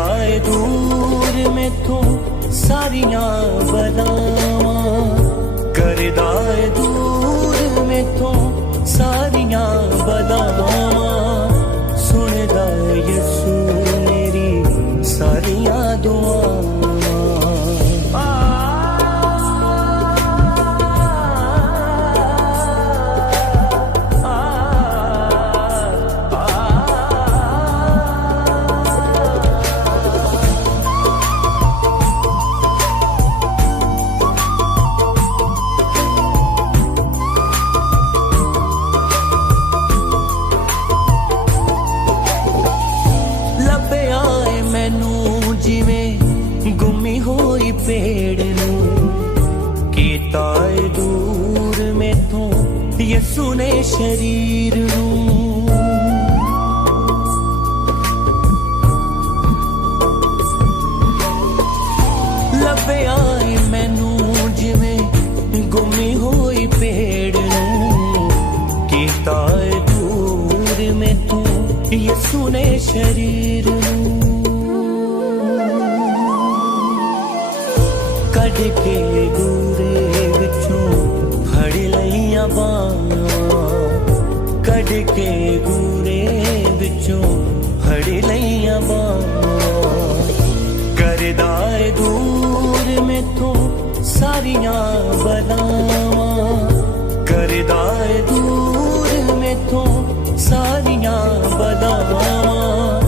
करदा है दूर मैथों सारियां बलावां, करदा है दूर मैथों सारियां बलावां, सुनदा है यसू मेरी सारियां दुआवां। गुमी होई पेड़ नूं कीता है दूर मैथों यसू ने शरीर नूं। लभया है मैनू जिवें गुमी होई पेड़ नूं कीता है दूर मैथों यसू ने शरीर नूं। कढ़ के दूरे विचों फड़ लईयां बावां, कढ़ के दूरे विचों फड़ लईयां बावां, करदा है दूर मैथों सारियां बलावां, करदा है दूर मैथों सारियां बलावां,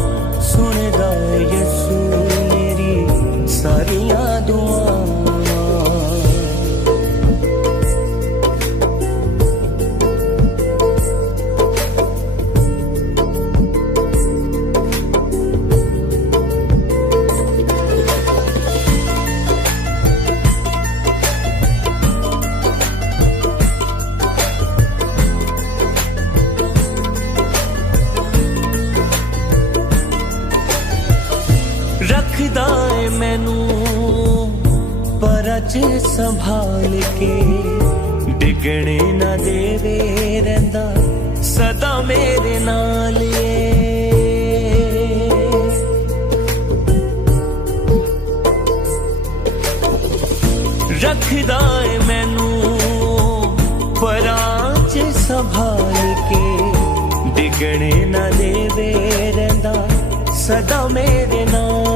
सुनदा है यसू मेरी सारियां दुआवां। रखदा है मैनू परच संभाल के, डिगणे ना देवे रहिंदा सदा मेरे नाल। रखदा है मैनू परच संभाल के, डिगणे ना देवे रहिंदा सदा मेरे नाल।